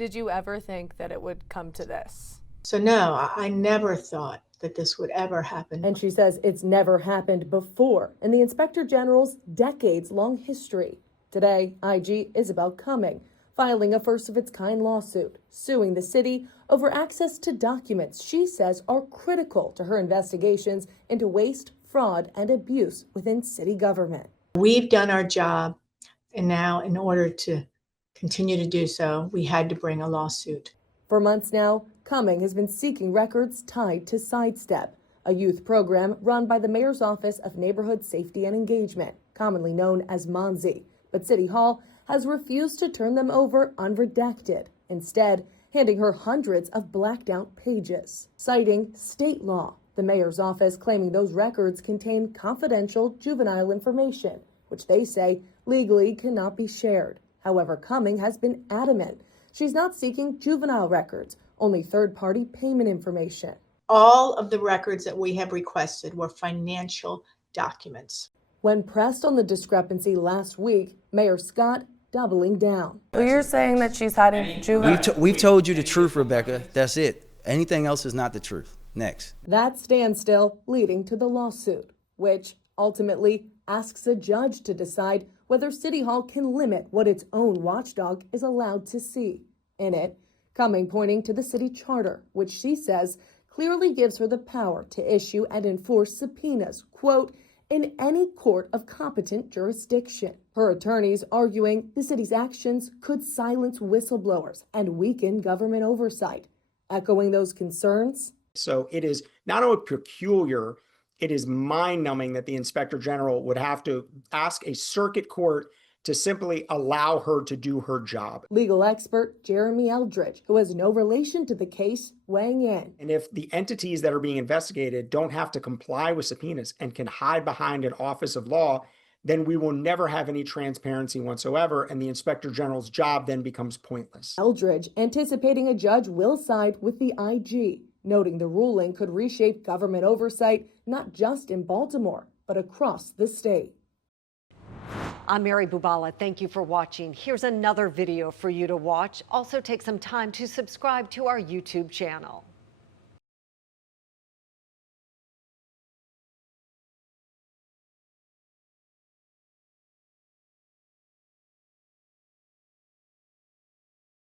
Did you ever think that it would come to this? So no, I never thought that this would ever happen. And she says it's never happened before in the Inspector General's decades-long history. Today, IG Isabel Cumming filing a first-of-its-kind lawsuit, suing the city over access to documents she says are critical to her investigations into waste, fraud, and abuse within city government. We've done our job, and now in order to continue to do so, we had to bring a lawsuit. For months now, Cumming has been seeking records tied to Sidestep, a youth program run by the Mayor's Office of Neighborhood Safety and Engagement, commonly known as MONSE. But City Hall has refused to turn them over unredacted, instead handing her hundreds of blacked-out pages, citing state law. The Mayor's Office claiming those records contain confidential juvenile information, which they say legally cannot be shared. However, Cumming has been adamant she's not seeking juvenile records, only third-party payment information. All of the records that we have requested were financial documents. When pressed on the discrepancy last week, Mayor Scott doubling down. Well, you're saying that she's hiding juvenile. We've told you the truth, Rebecca. That's it. Anything else is not the truth. Next. That standstill leading to the lawsuit, which ultimately asks a judge to decide whether City Hall can limit what its own watchdog is allowed to see. In it, Cumming pointing to the city charter, which she says clearly gives her the power to issue and enforce subpoenas, quote, in any court of competent jurisdiction. Her attorneys arguing the city's actions could silence whistleblowers and weaken government oversight. Echoing those concerns. So it is not only peculiar, it is mind-numbing that the Inspector General would have to ask a circuit court to simply allow her to do her job. Legal expert Jeremy Eldridge, who has no relation to the case, weighing in. And if the entities that are being investigated don't have to comply with subpoenas and can hide behind an office of law, then we will never have any transparency whatsoever, and the Inspector General's job then becomes pointless. Eldridge anticipating a judge will side with the IG, noting the ruling could reshape government oversight not just in Baltimore, but across the state. I'm Mary Bubala. Thank you for watching. Here's another video for you to watch. Also take some time to subscribe to our YouTube channel.